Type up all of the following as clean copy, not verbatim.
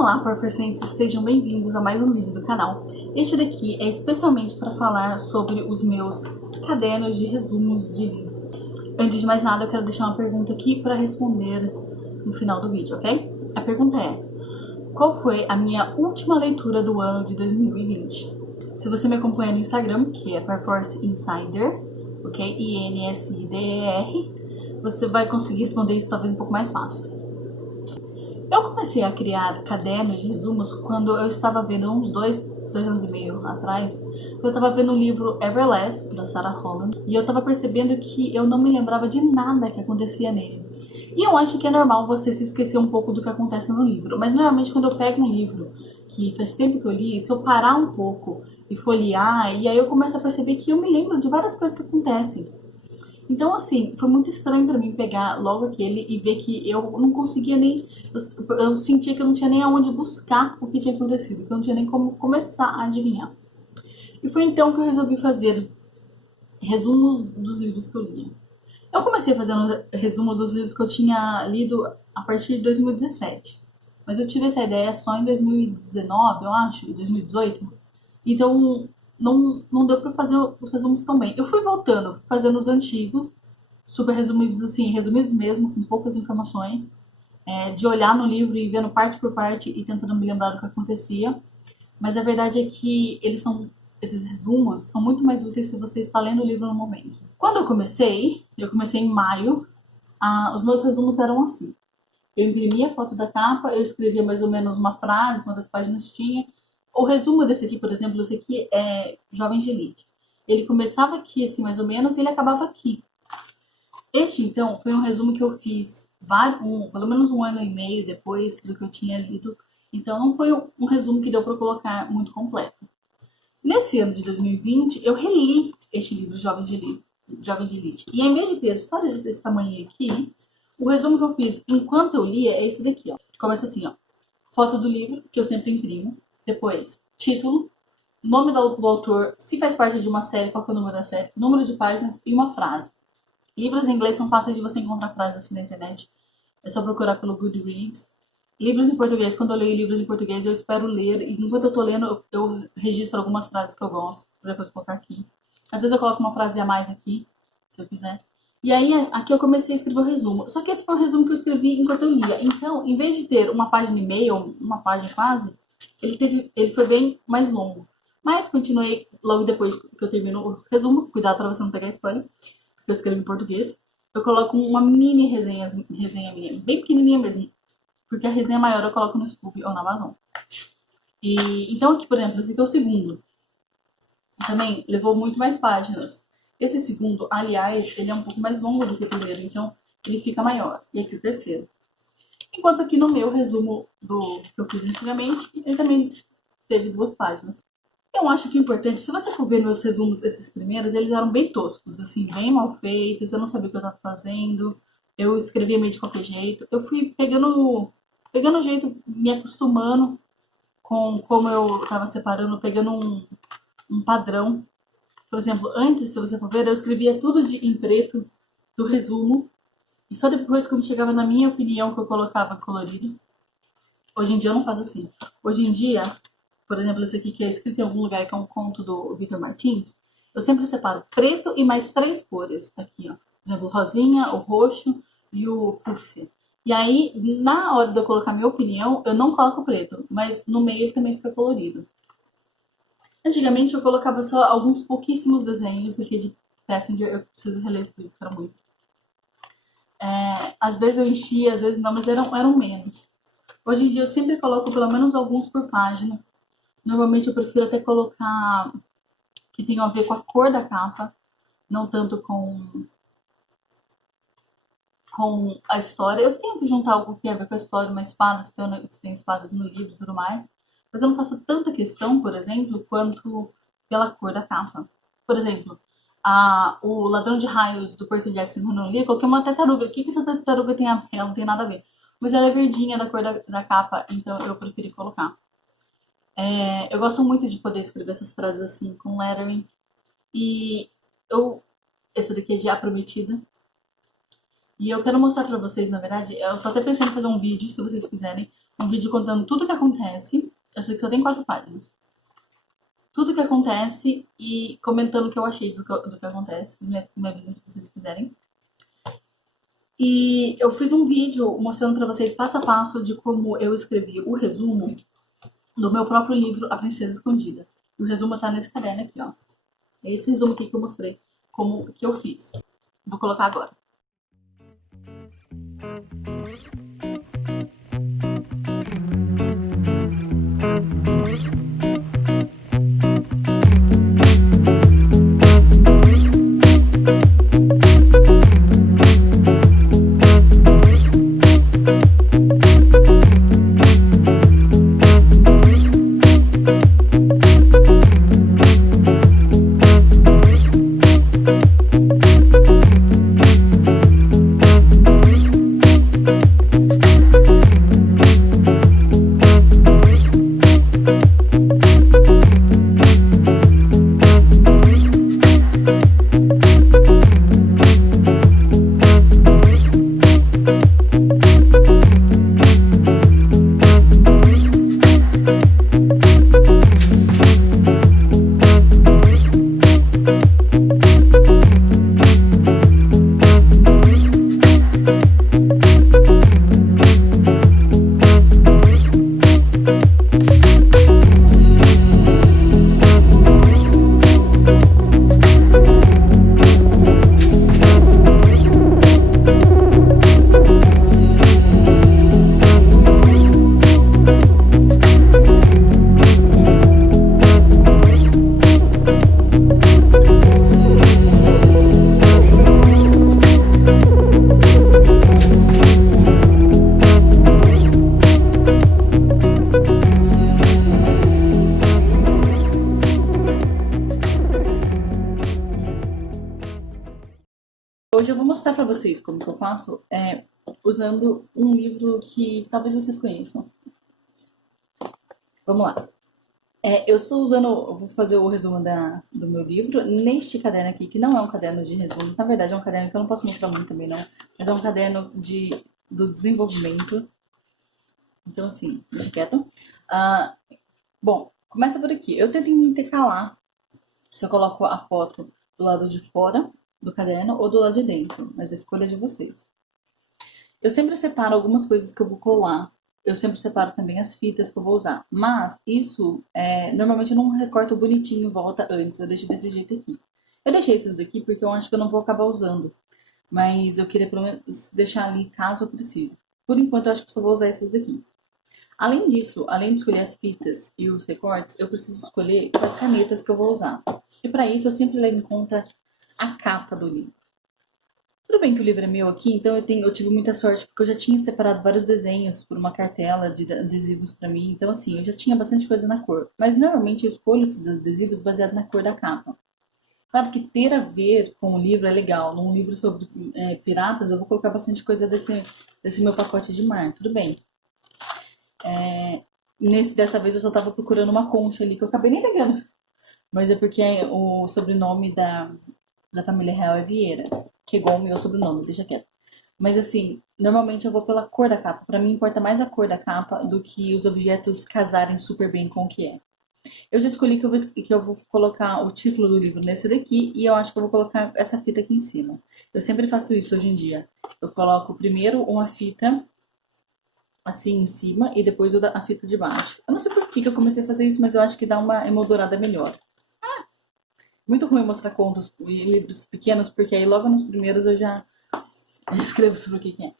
Olá, parforcenses, sejam bem-vindos a mais um vídeo do canal. Este daqui é especialmente para falar sobre os meus cadernos de resumos de livros. Antes de mais nada, eu quero deixar uma pergunta aqui para responder no final do vídeo, ok? A pergunta é: qual foi a minha última leitura do ano de 2020? Se você me acompanha no Instagram, que é Perforce Insider, ok? INSIDER, você vai conseguir responder isso talvez um pouco mais fácil. Eu comecei a criar cadernos de resumos quando eu estava vendo uns dois anos e meio atrás. Eu estava vendo o livro Everlast, da Sarah Holland, e eu estava percebendo que eu não me lembrava de nada que acontecia nele. E eu acho que é normal você se esquecer um pouco do que acontece no livro, mas normalmente quando eu pego um livro que faz tempo que eu li, se eu parar um pouco e folhear, e aí eu começo a perceber que eu me lembro de várias coisas que acontecem. Então, assim, foi muito estranho pra mim pegar logo aquele e ver que eu não conseguia nem. Eu sentia que eu não tinha nem aonde buscar o que tinha acontecido, que eu não tinha nem como começar a adivinhar. E foi então que eu resolvi fazer resumos dos livros que eu lia. Eu comecei fazendo resumos dos livros que eu tinha lido a partir de 2017. Mas eu tive essa ideia só em 2019, eu acho, 2018. Então não deu pra fazer os resumos tão bem. Eu fui voltando, fazendo os antigos, super resumidos, assim, resumidos mesmo, com poucas informações. De olhar no livro e vendo parte por parte e tentando me lembrar do que acontecia. Mas a verdade é que esses resumos são muito mais úteis se você está lendo o livro no momento. Quando eu comecei em maio, os meus resumos eram assim. Eu imprimia a foto da capa, eu escrevia mais ou menos uma frase, quantas páginas tinha. O resumo desse aqui, por exemplo, esse aqui é Jovem de Elite. Ele começava aqui, assim, mais ou menos, e ele acabava aqui. Este, então, foi um resumo que eu fiz pelo menos um ano e meio depois do que eu tinha lido. Então, não foi um resumo que deu para colocar muito completo. Nesse ano de 2020, eu reli este livro Jovem de Elite. E em vez de ter só esse tamanho aqui, o resumo que eu fiz enquanto eu lia é esse daqui, ó. Começa assim, ó. Foto do livro, que eu sempre imprimo. Depois, título, nome do autor, se faz parte de uma série, qual é o número da série, número de páginas e uma frase. Livros em inglês são fáceis de você encontrar frases assim na internet. É só procurar pelo Goodreads. Livros em português, quando eu leio livros em português, eu espero ler. E enquanto eu tô lendo, eu registro algumas frases que eu gosto, pra depois colocar aqui. Às vezes eu coloco uma frase a mais aqui, se eu quiser. E aí, aqui eu comecei a escrever o resumo. Só que esse foi um resumo que eu escrevi enquanto eu lia. Então, em vez de ter uma página e meia, ou uma página quase, ele foi bem mais longo. Mas continuei logo depois que eu termino o resumo. Cuidado para você não pegar spoiler, porque eu escrevo em português. Eu coloco uma mini resenha minha, bem pequenininha mesmo. Porque a resenha maior eu coloco no Scoob ou na Amazon. Então aqui, por exemplo, esse aqui é o segundo. Também levou muito mais páginas. Esse segundo, aliás, ele é um pouco mais longo do que o primeiro, então ele fica maior. E aqui o terceiro. Enquanto aqui no meu resumo do que eu fiz antigamente, ele também teve 2 páginas. Eu acho que o importante, se você for ver meus resumos, esses primeiros, eles eram bem toscos, assim, bem mal feitos, eu não sabia o que eu estava fazendo, eu escrevia meio de qualquer jeito. Eu fui pegando o jeito, me acostumando com como eu estava separando, pegando um padrão. Por exemplo, antes, se você for ver, eu escrevia tudo em preto do resumo, e só depois, quando chegava na minha opinião, que eu colocava colorido. Hoje em dia eu não faço assim. Hoje em dia, por exemplo, esse aqui que é escrito em algum lugar, que é um conto do Vitor Martins, eu sempre separo preto e mais 3 cores. Aqui, ó. Por exemplo, o rosinha, o roxo e o fúcsia. E aí, na hora de eu colocar minha opinião, eu não coloco preto, mas no meio ele também fica colorido. Antigamente eu colocava só alguns pouquíssimos desenhos aqui de Passenger, eu preciso reler esse livro, era muito. Às vezes eu enchia, às vezes não, mas eram menos. Hoje em dia eu sempre coloco pelo menos alguns por página. Normalmente eu prefiro até colocar que tenham a ver com a cor da capa, não tanto com a história. Eu tento juntar algo que tem a ver com a história, uma espada, se tem espadas no livro e tudo mais. Mas eu não faço tanta questão, por exemplo, quanto pela cor da capa. Por exemplo, o Ladrão de Raios do Percy Jackson, quando eu li, eu coloquei uma tartaruga. O que essa tartaruga tem a ver? Ela não tem nada a ver. Mas ela é verdinha da cor da capa, então eu preferi colocar. Eu gosto muito de poder escrever essas frases assim, com lettering. E essa daqui é de A Prometida. E eu quero mostrar pra vocês, na verdade, eu tô até pensando em fazer um vídeo, se vocês quiserem, Um vídeo contando tudo o que acontece. Eu sei que só tem 4 páginas. Tudo o que acontece e comentando o que eu achei do que acontece. Me avisem se vocês quiserem. E eu fiz um vídeo mostrando pra vocês passo a passo de como eu escrevi o resumo do meu próprio livro A Princesa Escondida. E o resumo tá nesse caderno aqui, ó. É esse resumo aqui que eu mostrei como que eu fiz. Vou colocar agora. Hoje eu vou mostrar pra vocês como que eu faço, usando um livro que talvez vocês conheçam. Vamos lá. Eu estou usando, eu vou fazer o resumo do meu livro neste caderno aqui, que não é um caderno de resumos, na verdade é um caderno que eu não posso mostrar muito também não, mas é um caderno do desenvolvimento. Então assim, deixa quieto. Bom, começa por aqui. Eu tento intercalar se eu coloco a foto do lado de fora do caderno ou do lado de dentro, mas a escolha é de vocês. Eu sempre separo algumas coisas que eu vou colar. Eu sempre separo também as fitas que eu vou usar. Mas isso, normalmente eu não recorto bonitinho em volta antes. Eu deixo desse jeito aqui. Eu deixei esses daqui porque eu acho que eu não vou acabar usando. Mas eu queria pelo menos deixar ali caso eu precise. Por enquanto eu acho que só vou usar esses daqui. Além disso, além de escolher as fitas e os recortes, eu preciso escolher quais canetas que eu vou usar. E para isso eu sempre levo em conta a capa do livro. Tudo bem que o livro é meu aqui, então eu tive muita sorte, porque eu já tinha separado vários desenhos por uma cartela de adesivos pra mim. Então, assim, eu já tinha bastante coisa na cor. Mas, normalmente, eu escolho esses adesivos baseado na cor da capa. Claro que ter a ver com o livro é legal. Num livro sobre piratas, eu vou colocar bastante coisa desse meu pacote de mar. Tudo bem. Dessa vez, eu só tava procurando uma concha ali, que eu acabei nem pegando. Mas é porque o sobrenome da família real é Vieira, que é igual o meu sobrenome, deixa quieto. Mas assim, normalmente eu vou pela cor da capa. Pra mim importa mais a cor da capa do que os objetos casarem super bem com o que é. Eu já escolhi que eu vou colocar o título do livro nesse daqui e eu acho que eu vou colocar essa fita aqui em cima. Eu sempre faço isso hoje em dia. Eu coloco primeiro uma fita assim em cima e depois a fita de baixo. Eu não sei por que eu comecei a fazer isso, mas eu acho que dá uma emoldurada melhor. Muito ruim mostrar contos e livros pequenos, porque aí logo nos primeiros eu já escrevo sobre o que é.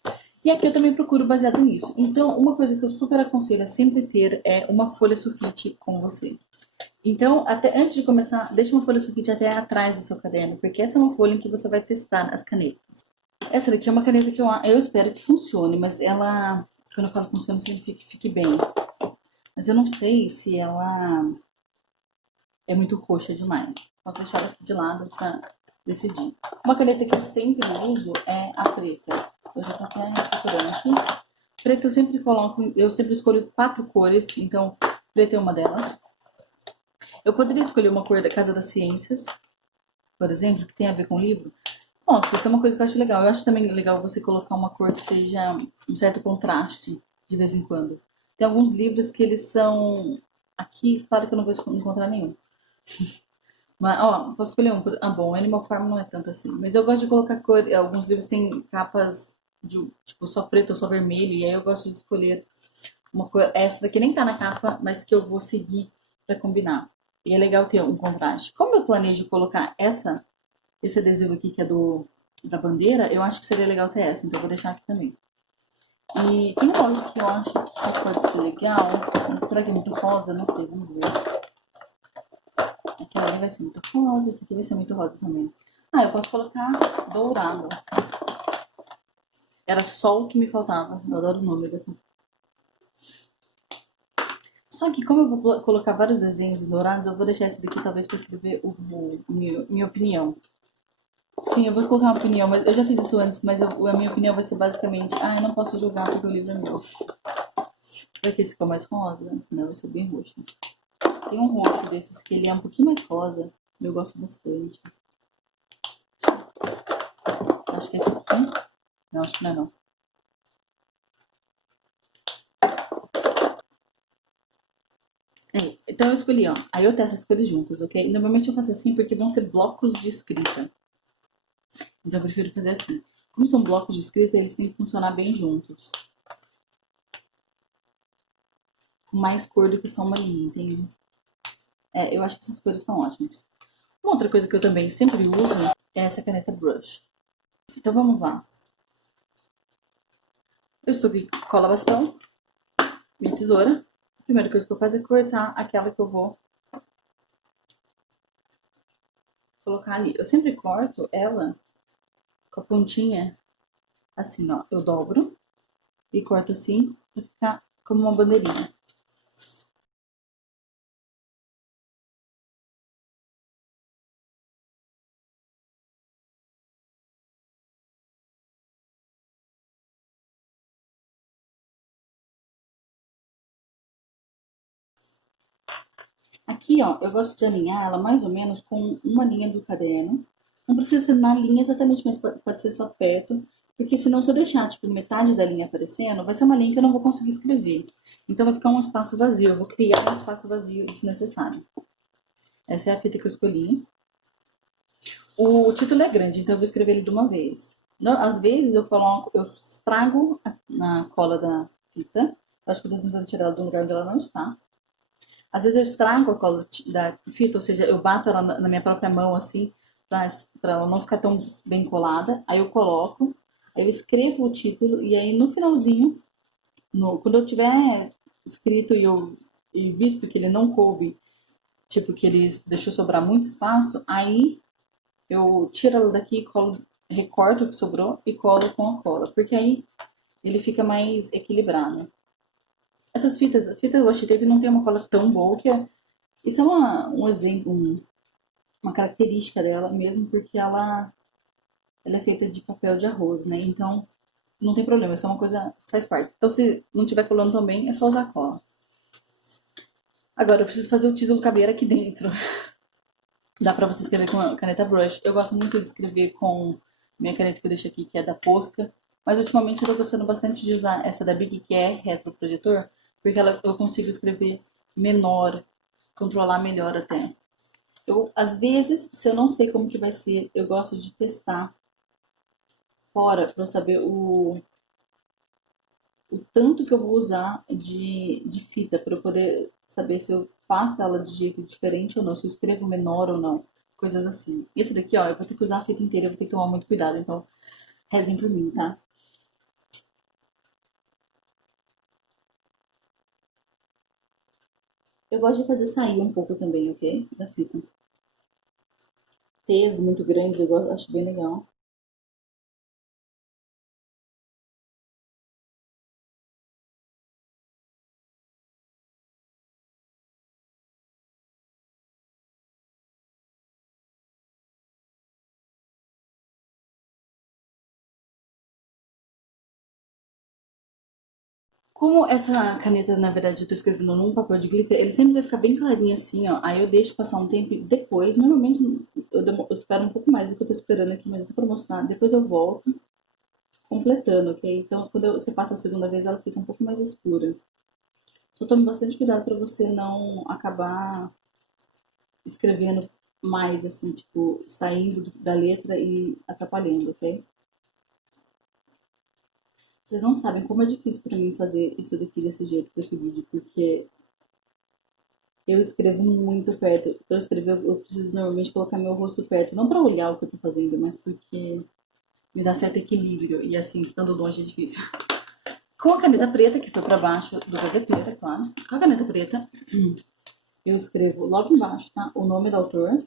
E aqui eu também procuro baseado nisso. Então, uma coisa que eu super aconselho é sempre ter uma folha sulfite com você. Então, até antes de começar, deixa uma folha sulfite até atrás do seu caderno, porque essa é uma folha em que você vai testar as canetas. Essa daqui é uma caneta que eu espero que funcione, mas ela, quando eu falo funcione, significa que fique bem. Mas eu não sei se ela é muito roxa demais. Posso deixar ela aqui de lado pra decidir. Uma caneta que eu sempre uso é a preta. Eu já tô até procurando aqui. Preta eu sempre escolho 4 cores, então preta é uma delas. Eu poderia escolher uma cor da Casa das Ciências, por exemplo, que tem a ver com o livro. Nossa, isso é uma coisa que eu acho legal. Eu acho também legal você colocar uma cor que seja um certo contraste de vez em quando. Tem alguns livros que eles são... Aqui, claro que eu não vou encontrar nenhum. Mas, ó, posso escolher um. Ah, bom, Animal Farm não é tanto assim. Mas eu gosto de colocar cor. Alguns livros têm capas de, tipo, só preto ou só vermelho. E aí eu gosto de escolher uma cor. Essa daqui nem tá na capa, mas que eu vou seguir pra combinar. E é legal ter um contraste. Como eu planejo colocar esse adesivo aqui, que é da bandeira, eu acho que seria legal ter essa. Então eu vou deixar aqui também. E tem uma que eu acho que pode ser legal. Mas será que é muito rosa? Não sei, vamos ver. Aquela ali vai ser muito rosa, esse aqui vai ser muito rosa também. Ah, eu posso colocar dourado. Era só o que me faltava. Eu adoro o nome dessa. Só que como eu vou colocar vários desenhos dourados, eu vou deixar esse daqui talvez para escrever minha opinião. Sim, eu vou colocar uma opinião, mas eu já fiz isso antes, mas a minha opinião vai ser basicamente, eu não posso julgar porque o livro é meu. Será que esse ficou mais rosa? Não, vai ser bem roxo. Tem um roxo desses que ele é um pouquinho mais rosa. Eu gosto bastante. Acho que é esse aqui. Não, acho que não é não. Então eu escolhi, ó. Aí eu testo as cores juntas, ok? Normalmente eu faço assim porque vão ser blocos de escrita. Então eu prefiro fazer assim. Como são blocos de escrita, eles têm que funcionar bem juntos. Com mais cor do que só uma linha, entende? Eu acho que essas cores estão ótimas. Uma outra coisa que eu também sempre uso é essa caneta brush. Então vamos lá. Eu estou aqui com cola bastão, minha tesoura. A primeira coisa que eu faço é cortar aquela que eu vou colocar ali. Eu sempre corto ela com a pontinha assim, ó. Eu dobro e corto assim pra ficar como uma bandeirinha. Aqui, ó, eu gosto de alinhar ela mais ou menos com uma linha do caderno. Não precisa ser na linha exatamente, mas pode ser só perto. Porque senão, se eu deixar, tipo, metade da linha aparecendo, vai ser uma linha que eu não vou conseguir escrever. Então vai ficar um espaço vazio. Eu vou criar um espaço vazio desnecessário. Essa é a fita que eu escolhi. O título é grande, então eu vou escrever ele de uma vez. Às vezes eu estrago na cola da fita. Eu acho que eu tô tentando tirar ela do lugar onde ela não está. Às vezes eu estrago a cola da fita, ou seja, eu bato ela na minha própria mão assim, pra ela não ficar tão bem colada. Aí eu coloco, aí eu escrevo o título e aí no finalzinho, quando eu tiver escrito e visto que ele não coube, tipo que ele deixou sobrar muito espaço, aí eu tiro ela daqui, recorto o que sobrou e colo com a cola, porque aí ele fica mais equilibrado. Essas fitas, a fita washi tape não tem uma cola tão boa isso é um exemplo, uma característica dela mesmo, porque ela é feita de papel de arroz, né? Então não tem problema, isso é uma coisa que faz parte. Então se não tiver colando também, é só usar cola. Agora eu preciso fazer o título caber aqui dentro. Dá pra você escrever com a caneta brush. Eu gosto muito de escrever com minha caneta que eu deixo aqui, que é da Posca. Mas ultimamente eu tô gostando bastante de usar essa da Bic, que é retroprojetor, porque eu consigo escrever menor, controlar melhor até. Às vezes, se eu não sei como que vai ser, eu gosto de testar fora pra eu saber o tanto que eu vou usar de fita, para eu poder saber se eu faço ela de jeito diferente ou não, se eu escrevo menor ou não, coisas assim. Esse daqui, ó, eu vou ter que usar a fita inteira, eu vou ter que tomar muito cuidado, então rezem por mim, tá? Eu gosto de fazer sair um pouco também, ok? Da fita. T's muito grandes, acho bem legal. Como essa caneta, na verdade, eu tô escrevendo num papel de glitter, ele sempre vai ficar bem clarinho assim, ó. Aí eu deixo passar um tempo e depois, normalmente eu espero um pouco mais do que eu tô esperando aqui, mas é pra mostrar. Depois eu volto completando, ok? Então quando você passa a segunda vez, ela fica um pouco mais escura. Só tome bastante cuidado para você não acabar escrevendo mais, assim, tipo, saindo da letra e atrapalhando, ok? Vocês não sabem como é difícil para mim fazer isso daqui desse jeito com esse vídeo, porque eu escrevo muito perto. Para escrever, eu preciso normalmente colocar meu rosto perto, não para olhar o que eu tô fazendo, mas porque me dá certo equilíbrio. E assim, estando longe é difícil. Com a caneta preta, que foi para baixo do gaveteiro, é claro. Com a caneta preta, eu escrevo logo embaixo, tá? O nome do autor.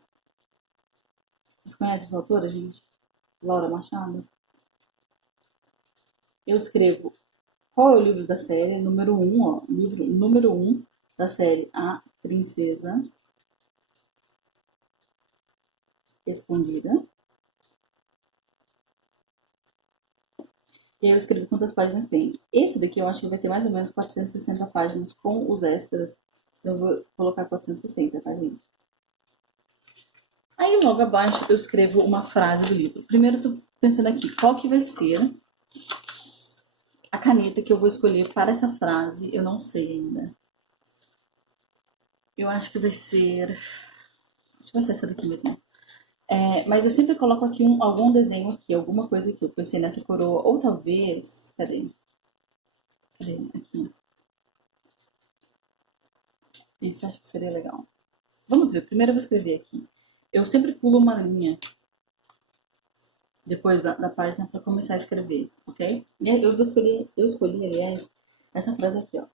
Vocês conhecem essa autora, gente? Laura Machado. Eu escrevo qual é o livro da série, número um, ó. Livro número um da série A Princesa Escondida. E aí eu escrevo quantas páginas tem. Esse daqui eu acho que vai ter mais ou menos 460 páginas com os extras. Eu vou colocar 460, tá, gente? Aí logo abaixo eu escrevo uma frase do livro. Primeiro eu tô pensando aqui, qual que vai ser a caneta que eu vou escolher para essa frase? Eu não sei ainda. Eu acho que vai ser... Acho que vai ser essa daqui mesmo. Mas eu sempre coloco aqui algum desenho aqui, alguma coisa que eu pensei nessa coroa. Ou talvez... Cadê? Cadê? Aqui. Isso acho que seria legal. Vamos ver. Primeiro eu vou escrever aqui. Eu sempre pulo uma linha depois da página para começar a escrever, ok? E aí eu escolhi, aliás, essa frase aqui, ó.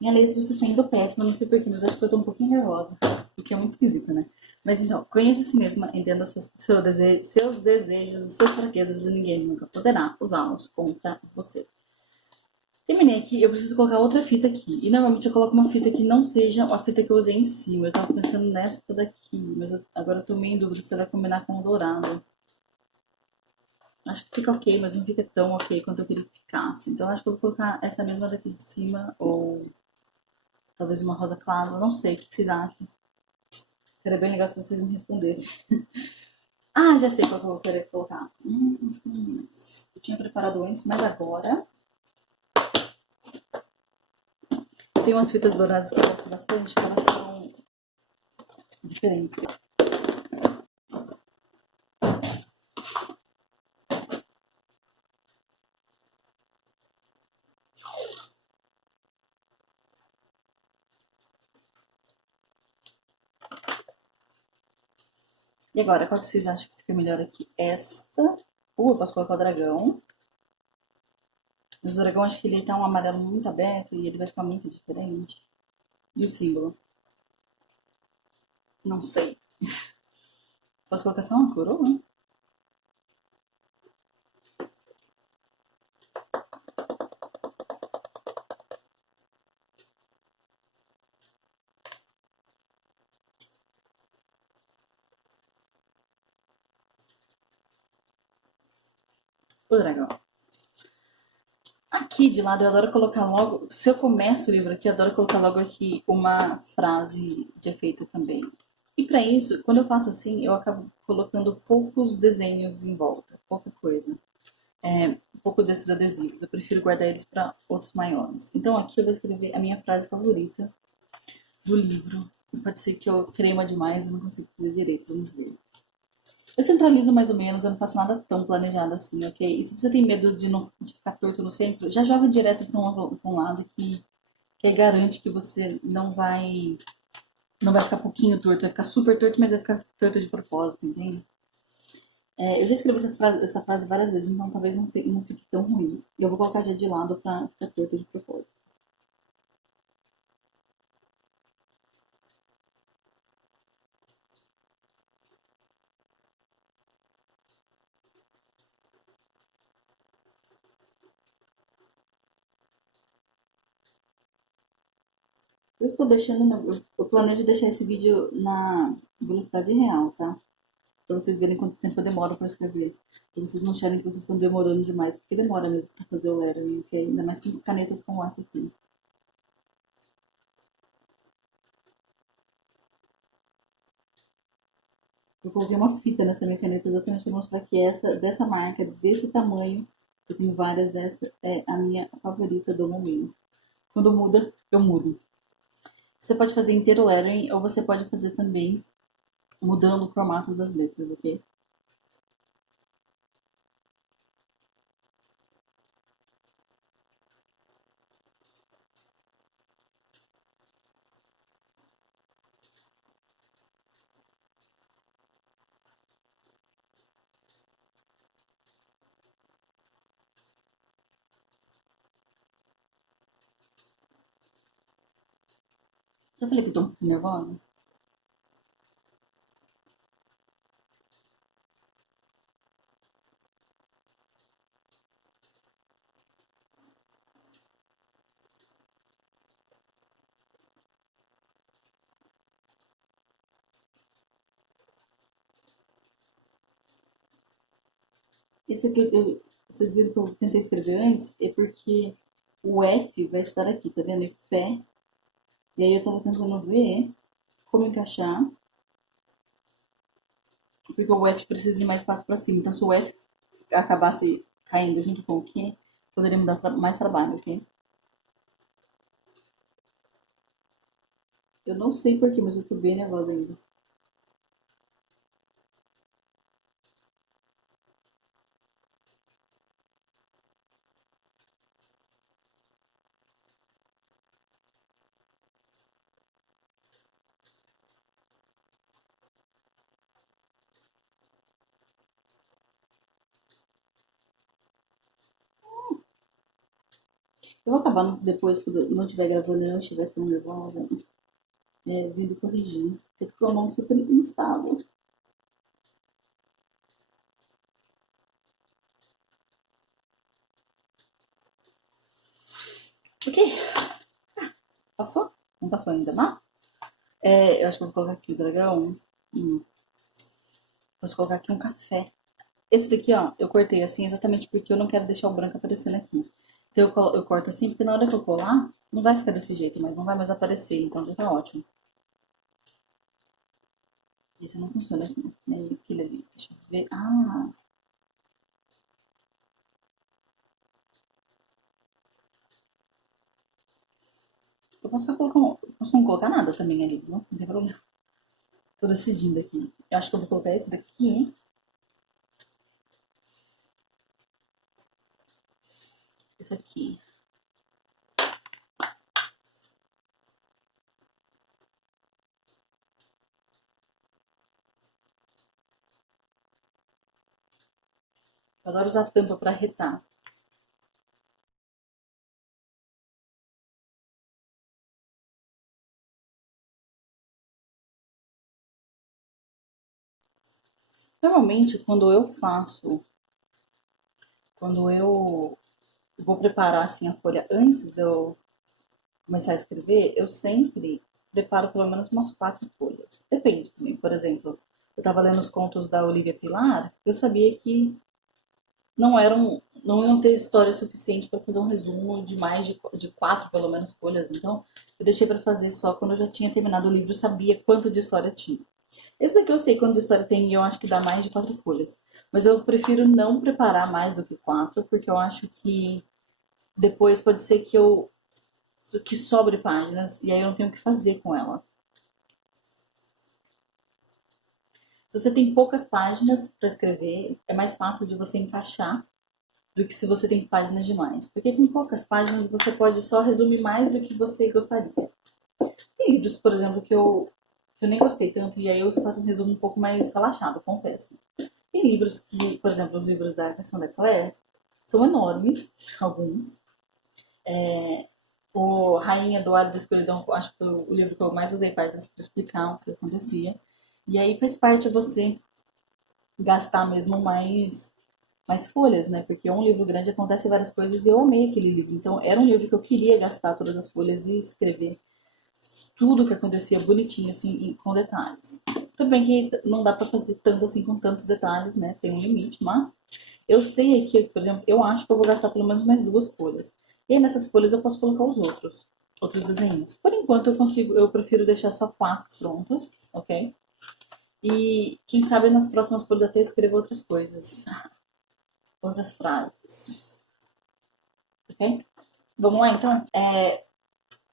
Minha letra está sendo péssima, não sei porquê, mas acho que eu tô um pouquinho nervosa, porque é muito esquisita, né? Mas então, conheça a si mesma, entenda seus desejos e suas fraquezas e ninguém nunca poderá usá-los contra você. Terminei aqui, eu preciso colocar outra fita aqui. E normalmente eu coloco uma fita que não seja a fita que eu usei em cima. Eu tava pensando nessa daqui, mas agora eu tô meio em dúvida se ela vai combinar com o dourado. Acho que fica ok, mas não fica tão ok quanto eu queria que ficasse. Então acho que eu vou colocar essa mesma daqui de cima, ou talvez uma rosa clara, não sei, o que vocês acham? Seria bem legal se vocês me respondessem. Ah, já sei qual que eu vou querer colocar. Eu tinha preparado antes, mas agora... Tem umas fitas douradas que eu gosto bastante, que elas são diferentes. E agora, qual que vocês acham que fica melhor aqui? Esta. Eu posso colocar o dragão. Mas o dragão, acho que ele tá um amarelo muito aberto e ele vai ficar muito diferente. E o símbolo? Não sei. Posso colocar só uma coroa? O dragão. Aqui de lado eu adoro colocar logo, se eu começo o livro aqui, eu adoro colocar logo aqui uma frase de efeito também. E para isso, quando eu faço assim, eu acabo colocando poucos desenhos em volta, pouca coisa. Um pouco desses adesivos, eu prefiro guardar eles para outros maiores. Então aqui eu vou escrever a minha frase favorita do livro. Pode ser que eu trema demais e não consigo fazer direito, vamos ver. Eu centralizo mais ou menos, eu não faço nada tão planejado assim, ok? E se você tem medo de ficar torto no centro, já joga direto para um lado que aí garante que você não vai ficar pouquinho torto, vai ficar super torto, mas vai ficar torto de propósito, entende? Eu já escrevi essa frase várias vezes, então talvez não fique tão ruim. E eu vou colocar já de lado para ficar torto de propósito. Eu estou deixando, eu planejo deixar esse vídeo na velocidade real, tá? Pra vocês verem quanto tempo eu demoro pra escrever. Pra vocês não acharem que vocês estão demorando demais, porque demora mesmo pra fazer o lettering, ok? Ainda mais com canetas como essa aqui. Eu coloquei uma fita nessa minha caneta exatamente para mostrar que essa, dessa marca, desse tamanho, eu tenho várias dessa, é a minha favorita do momento. Quando muda, eu mudo. Você pode fazer inteiro lettering ou você pode fazer também mudando o formato das letras, ok? Já falei que eu tô um pouco nervosa? Esse aqui, vocês viram que eu tentei escrever antes, é porque o F vai estar aqui, tá vendo? E fé. E aí eu tava tentando ver como encaixar, porque o F precisa ir mais espaço pra cima. Então se o F acabasse caindo junto com o Q, poderia me dar mais trabalho, ok? Eu não sei porquê, mas eu tô bem nervosa ainda. Eu vou acabar depois, quando não estiver gravando e não estiver tão nervosa, vindo corrigir. Porque ficou a mão super instável. Ok, passou? Não passou ainda, mas eu acho que eu vou colocar aqui o dragão. Vou colocar aqui um café. Esse daqui, ó, eu cortei assim exatamente porque eu não quero deixar o branco aparecendo aqui. Então eu corto assim, porque na hora que eu colar, não vai ficar desse jeito, mas não vai mais aparecer, então já tá ótimo. Esse não funciona aqui, né? Aquele ali, deixa eu ver. Ah, eu posso só colocar posso não colocar nada também ali, não tem problema. Tô decidindo aqui. Eu acho que eu vou colocar esse daqui, esse aqui. Eu adoro usar tampa pra retar. Normalmente, quando eu vou preparar assim a folha antes de eu começar a escrever, eu sempre preparo pelo menos umas 4 folhas. Depende também. Por exemplo, eu estava lendo os contos da Olivia Pilar, eu sabia que não iam ter história suficiente para fazer um resumo de mais de 4, pelo menos, folhas. Então, eu deixei para fazer só quando eu já tinha terminado o livro e sabia quanto de história tinha. Esse daqui eu sei quanto de história tem e eu acho que dá mais de 4 folhas. Mas eu prefiro não preparar mais do que 4, porque eu acho que depois pode ser que sobre páginas e aí eu não tenho o que fazer com elas. Se você tem poucas páginas para escrever, é mais fácil de você encaixar do que se você tem páginas demais. Porque com poucas páginas você pode só resumir mais do que você gostaria. Tem livros, por exemplo, que eu nem gostei tanto e aí eu faço um resumo um pouco mais relaxado, confesso. Tem livros que, por exemplo, os livros da Cassandra Clare são enormes, alguns. O Rainha do Ar da Escuridão, acho que foi o livro que eu mais usei páginas para explicar o que acontecia. E aí faz parte você gastar mesmo mais folhas, né? Porque um livro grande acontece várias coisas e eu amei aquele livro. Então era um livro que eu queria gastar todas as folhas e escrever. tudo que acontecia bonitinho, assim, com detalhes. Tudo bem que não dá pra fazer tanto assim com tantos detalhes, né? Tem um limite, mas eu sei aqui, por exemplo, eu acho que eu vou gastar pelo menos mais 2 folhas. E aí nessas folhas eu posso colocar os outros desenhos. Por enquanto eu prefiro deixar só 4 prontos, ok? E quem sabe nas próximas folhas até escrever outras coisas, outras frases, ok? Vamos lá então?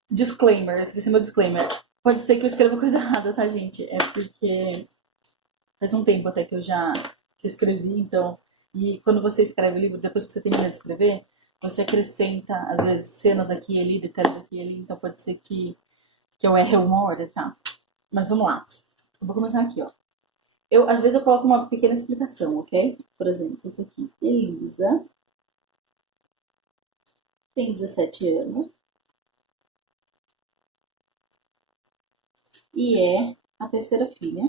Disclaimer, esse vai ser meu disclaimer. Pode ser que eu escreva coisa errada, tá, gente? É porque faz um tempo até que eu escrevi, então. E quando você escreve o livro, depois que você termina de escrever, você acrescenta, às vezes, cenas aqui e ali, detalhes aqui e ali, então pode ser que eu erre uma ordem, tá? Mas vamos lá. Eu vou começar aqui, ó. Às vezes eu coloco uma pequena explicação, ok? Por exemplo, isso aqui. Elisa tem 17 anos e é a terceira filha.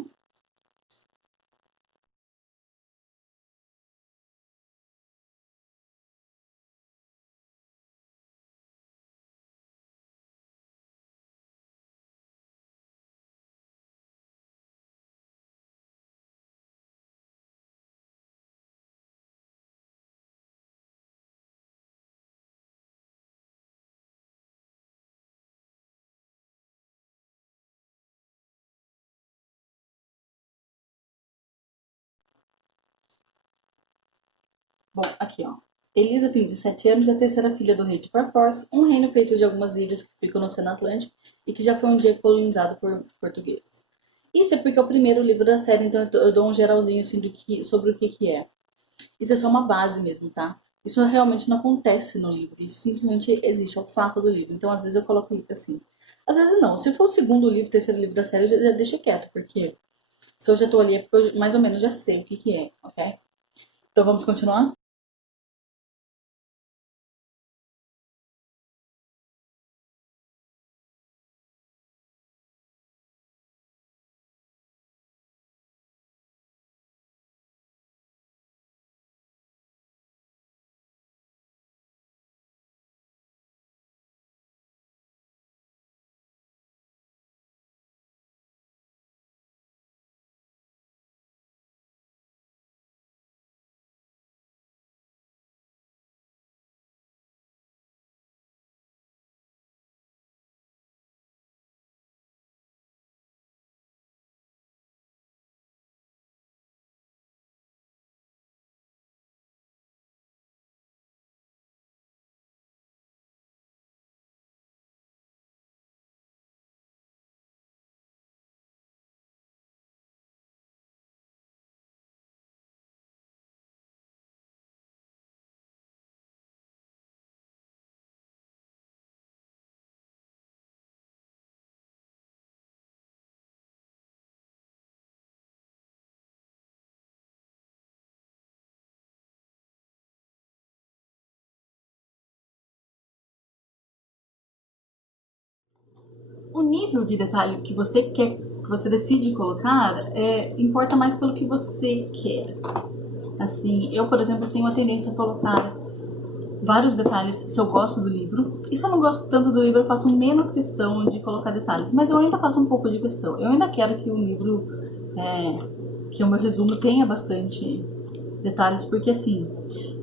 Bom, aqui, ó. Elisa tem 17 anos e é a terceira filha do rei de Parforce, um reino feito de algumas ilhas que ficam no Oceano Atlântico e que já foi um dia colonizado por portugueses. Isso é porque é o primeiro livro da série, então eu dou um geralzinho assim, sobre o que é. Isso é só uma base mesmo, tá? Isso realmente não acontece no livro, isso simplesmente existe, é o fato do livro. Então, às vezes eu coloco assim. Às vezes não. Se for o segundo livro, terceiro livro da série, eu já deixo quieto, porque se eu já tô ali é porque eu mais ou menos já sei o que é, ok? Então vamos continuar? O nível de detalhe que você quer, que você decide colocar, importa mais pelo que você quer. Assim, eu, por exemplo, tenho a tendência a colocar vários detalhes se eu gosto do livro. E se eu não gosto tanto do livro, eu faço menos questão de colocar detalhes. Mas eu ainda faço um pouco de questão. Eu ainda quero que o livro, que o meu resumo tenha bastante detalhes, porque assim,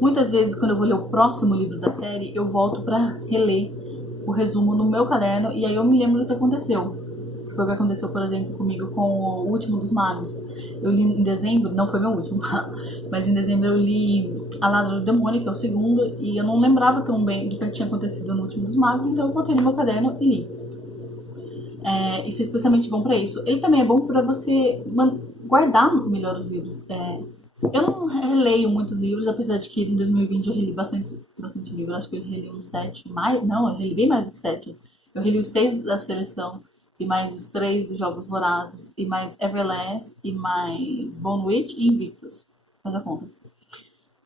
muitas vezes quando eu vou ler o próximo livro da série, eu volto para reler o resumo no meu caderno e aí eu me lembro do que aconteceu. Foi o que aconteceu, por exemplo, comigo com o Último dos Magos. Eu li em dezembro, não foi meu último, mas em dezembro eu li A Ladra do Demônio, que é o segundo, e eu não lembrava tão bem do que tinha acontecido no Último dos Magos, então eu voltei no meu caderno e li. Isso é especialmente bom para isso. Ele também é bom para você guardar melhor os livros. Eu não releio muitos livros, apesar de que em 2020 eu reli bastante livro. Acho que eu reli uns 7, mais, não, eu reli bem mais do que 7. Eu reli os 6 da seleção, e mais os 3 dos Jogos Vorazes, e mais Everlast, e mais Bone Witch e Invictus. Faz a conta.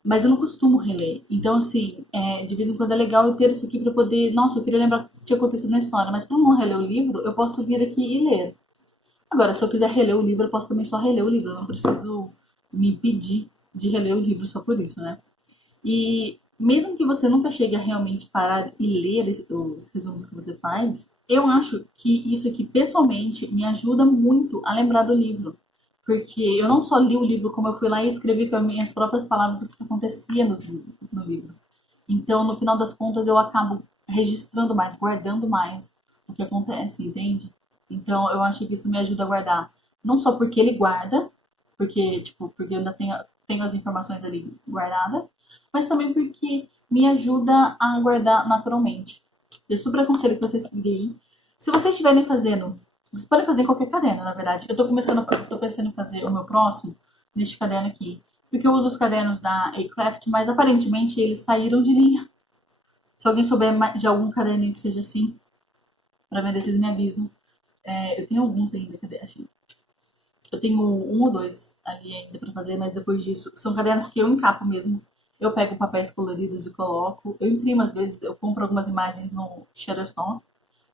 Mas eu não costumo reler. Então, assim, de vez em quando é legal eu ter isso aqui pra poder. Nossa, eu queria lembrar o que tinha acontecido na história, mas pra não reler o livro, eu posso vir aqui e ler. Agora, se eu quiser reler o livro, eu posso também só reler o livro. Eu não preciso me impedir de reler o livro só por isso, né? E mesmo que você nunca chegue a realmente parar e ler os resumos que você faz, eu acho que isso aqui pessoalmente me ajuda muito a lembrar do livro. Porque eu não só li o livro, como eu fui lá e escrevi com as minhas próprias palavras o que acontecia no livro. Então, no final das contas, eu acabo registrando mais, guardando mais o que acontece, entende? Então, eu acho que isso me ajuda a guardar. Não só porque ele guarda, porque, tipo, porque eu ainda tenho as informações ali guardadas, mas também porque me ajuda a guardar naturalmente. Eu super aconselho que vocês criem. Se vocês estiverem fazendo, vocês podem fazer em qualquer caderno, na verdade. Tô pensando em fazer o meu próximo neste caderno aqui. Porque eu uso os cadernos da Acraft, mas aparentemente eles saíram de linha. Se alguém souber de algum caderninho que seja assim, para vender, vocês me avisam. Eu tenho alguns ainda, cadê? Achei. Eu tenho um ou dois ali ainda para fazer, mas depois disso, são cadernos que eu encapo mesmo. Eu pego papéis coloridos e coloco. Eu imprimo às vezes, eu compro algumas imagens no Shutterstock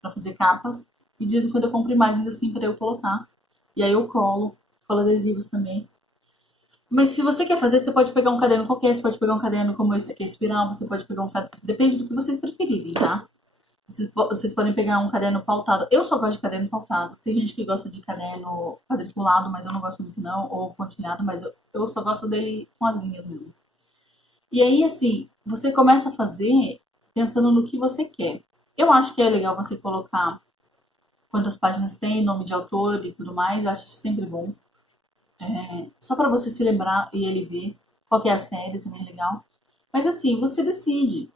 para fazer capas. E de vez em quando eu compro imagens assim para eu colocar. E aí eu colo adesivos também. Mas se você quer fazer, você pode pegar um caderno qualquer, você pode pegar um caderno como esse que é espiral, você pode pegar um caderno. Depende do que vocês preferirem, tá? Vocês podem pegar um caderno pautado. Eu só gosto de caderno pautado. Tem gente que gosta de caderno quadriculado, mas eu não gosto muito não. Ou pontilhado, mas eu só gosto dele com as linhas mesmo. E aí, assim, você começa a fazer pensando no que você quer. Eu acho que é legal você colocar quantas páginas tem, nome de autor e tudo mais. Eu acho isso sempre bom. Só para você se lembrar e ele ver qual que é a série, também é legal. Mas assim, você decide.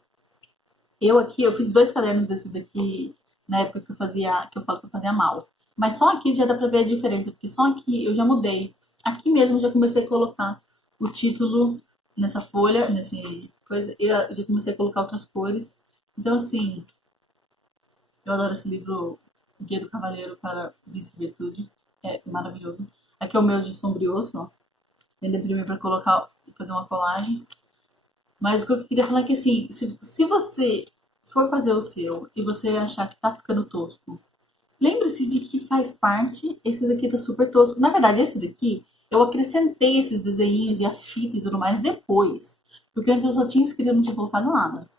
Eu fiz dois cadernos desses daqui na época que eu falo que eu fazia mal. Mas só aqui já dá pra ver a diferença, porque só aqui eu já mudei. Aqui mesmo eu já comecei a colocar o título nessa folha, nesse coisa, e eu já comecei a colocar outras cores. Então assim, eu adoro esse livro Guia do Cavaleiro para Vice-Virtude. É maravilhoso. Aqui é o meu de Sombrioso, ó. Ele imprimir para colocar, fazer uma colagem. Mas o que eu queria falar é que assim, se você for fazer o seu e você achar que tá ficando tosco, lembre-se de que faz parte, esse daqui tá super tosco. Na verdade, esse daqui, eu acrescentei esses desenhos e a fita e tudo mais depois. Porque antes eu só tinha escrito e não tinha colocado nada.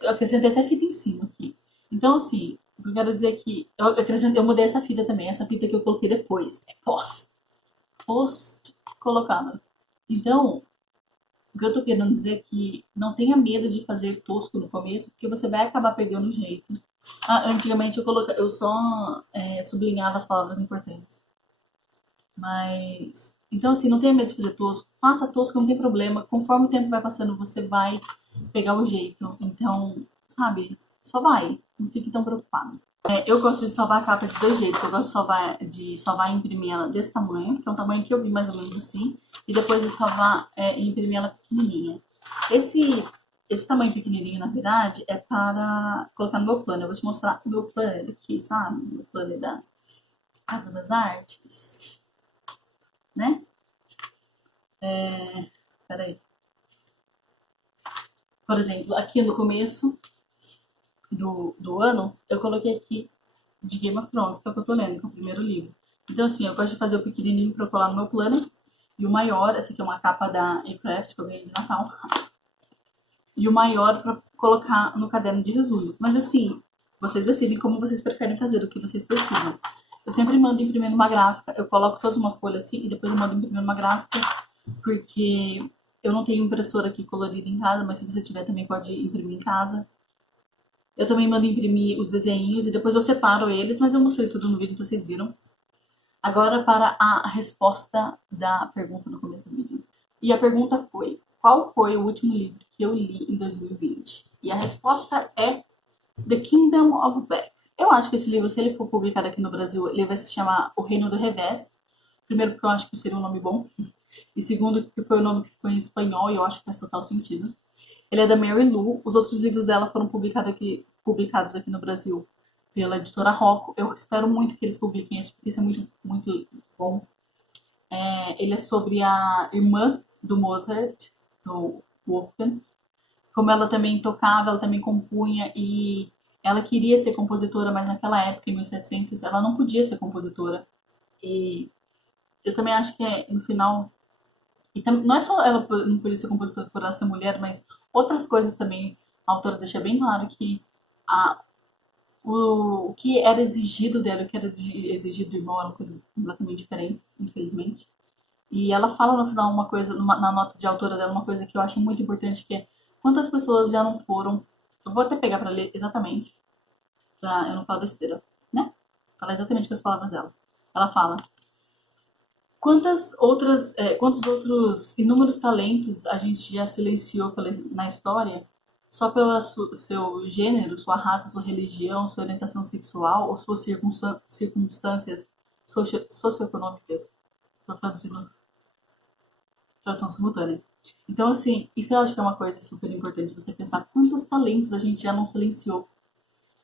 Eu acrescentei até fita em cima aqui. Então, assim, o que eu quero dizer é que eu mudei essa fita também. Essa fita que eu coloquei depois. É post colocada. Então, o que eu tô querendo dizer é que não tenha medo de fazer tosco no começo, porque você vai acabar pegando o jeito. Antigamente eu só sublinhava as palavras importantes. Mas. Então, assim, não tenha medo de fazer tosco. Faça tosco, não tem problema. Conforme o tempo vai passando, você vai pegar o jeito. Então, sabe? Só vai. Não fique tão preocupado. Eu gosto de salvar a capa de dois jeitos. Eu gosto de salvar e imprimir ela desse tamanho, que é um tamanho que eu vi mais ou menos assim, e depois de salvar e imprimir ela pequenininha. Esse, esse tamanho pequenininho, na verdade, é para colocar no meu planner. Eu vou te mostrar o meu planner aqui, sabe? O meu planner da Casa das Artes, né? Peraí. Por exemplo, aqui no começo do ano, eu coloquei aqui de Game of Thrones, que é o que eu tô lendo, que é o primeiro livro. Então, assim, eu gosto de fazer o pequenininho pra eu colar no meu planner. E o maior, essa aqui é uma capa da Acraft, que eu ganhei de Natal. E o maior pra colocar no caderno de resumos. Mas, assim, vocês decidem como vocês preferem fazer, o que vocês precisam. Eu sempre mando imprimir numa gráfica. Eu coloco todos uma folha assim e depois eu mando imprimir numa gráfica. Porque eu não tenho impressora aqui colorida em casa, mas se você tiver também pode imprimir em casa. Eu também mando imprimir os desenhos e depois eu separo eles, mas eu mostrei tudo no vídeo que vocês viram. Agora para a resposta da pergunta no começo do vídeo. E a pergunta foi: qual foi o último livro que eu li em 2020? E a resposta é The Kingdom of Back. Eu acho que esse livro, se ele for publicado aqui no Brasil, ele vai se chamar O Reino do Revés. Primeiro, porque eu acho que seria um nome bom. E segundo, porque foi o nome que ficou em espanhol e eu acho que faz total sentido. Ele é da Mary Lou. Os outros livros dela foram publicados aqui no Brasil pela editora Rocco. Eu espero muito que eles publiquem esse, porque isso é muito, muito bom. Ele é sobre a irmã do Mozart, do Wolfgang. Como ela também tocava, ela também compunha e ela queria ser compositora, mas naquela época, em 1700, ela não podia ser compositora. E eu também acho que no final. E não é só ela não podia ser compositora por ela ser mulher, mas Outras coisas também, a autora deixa bem claro que a, o que era exigido dela e o que era exigido do irmão eram coisas completamente diferentes, infelizmente. E ela fala no final uma coisa, na nota de autora dela, uma coisa que eu acho muito importante, que é quantas pessoas já não foram. Eu vou até pegar para ler exatamente, pra eu não falar besteira, né? Falar exatamente com as palavras dela. Ela fala: quantos outros inúmeros talentos a gente já silenciou na história só pelo seu gênero, sua raça, sua religião, sua orientação sexual ou suas circunstâncias socioeconômicas? Estou traduzindo tradução simultânea. Então, assim, isso eu acho que é uma coisa super importante, você pensar quantos talentos a gente já não silenciou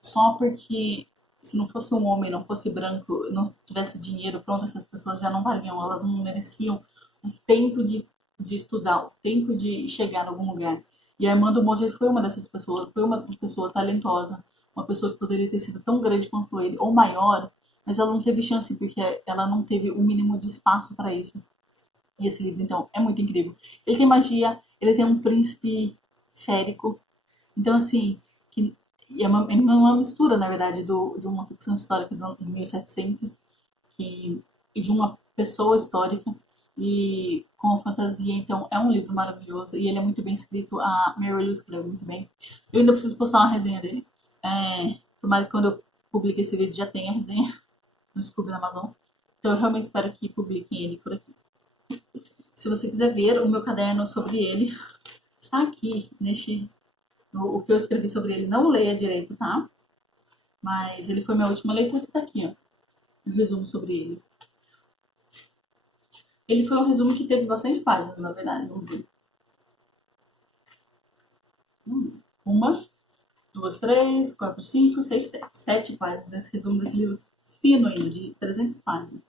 só porque se não fosse um homem, não fosse branco, não tivesse dinheiro, pronto, essas pessoas já não valiam, elas não mereciam o tempo de estudar, o tempo de chegar em algum lugar. E a Armando Moser foi uma dessas pessoas, foi uma pessoa talentosa, uma pessoa que poderia ter sido tão grande quanto ele, ou maior, mas ela não teve chance porque ela não teve o mínimo de espaço para isso. E esse livro, então, é muito incrível. Ele tem magia, ele tem um príncipe férico. Então, assim, que, é uma mistura, na verdade, de uma ficção histórica dos anos 1700 e de uma pessoa histórica e com fantasia. Então, é um livro maravilhoso e ele é muito bem escrito. A Mary Lou escreve muito bem. Eu ainda preciso postar uma resenha dele. Tomara que quando eu publique esse vídeo já tenha a resenha no Scooby na Amazon. Então, eu realmente espero que publiquem ele por aqui. Se você quiser ver o meu caderno sobre ele, está aqui, o que eu escrevi sobre ele. Não leia direito, tá? Mas ele foi minha última leitura, tá aqui, ó. Um resumo sobre ele. Ele foi um resumo que teve bastante páginas, na verdade. Vamos ver. Uma, duas, três, quatro, cinco, seis, sete. 7 páginas. Esse resumo desse livro fino ainda, de 300 páginas.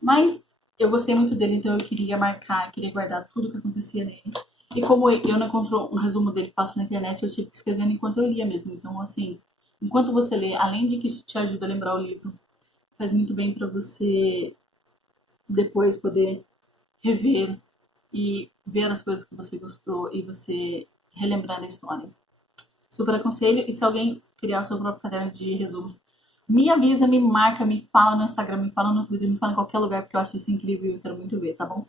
Mas eu gostei muito dele, então eu queria marcar, queria guardar tudo o que acontecia nele. E como eu não encontro um resumo dele fácil na internet, eu tive que escrever enquanto eu lia mesmo. Então, assim, enquanto você lê, além de que isso te ajuda a lembrar o livro, faz muito bem para você depois poder rever e ver as coisas que você gostou e você relembrar a história. Super aconselho. E se alguém criar o seu próprio caderno de resumos, me avisa, me marca, me fala no Instagram, me fala no Twitter, me fala em qualquer lugar, porque eu acho isso incrível e eu quero muito ver, tá bom?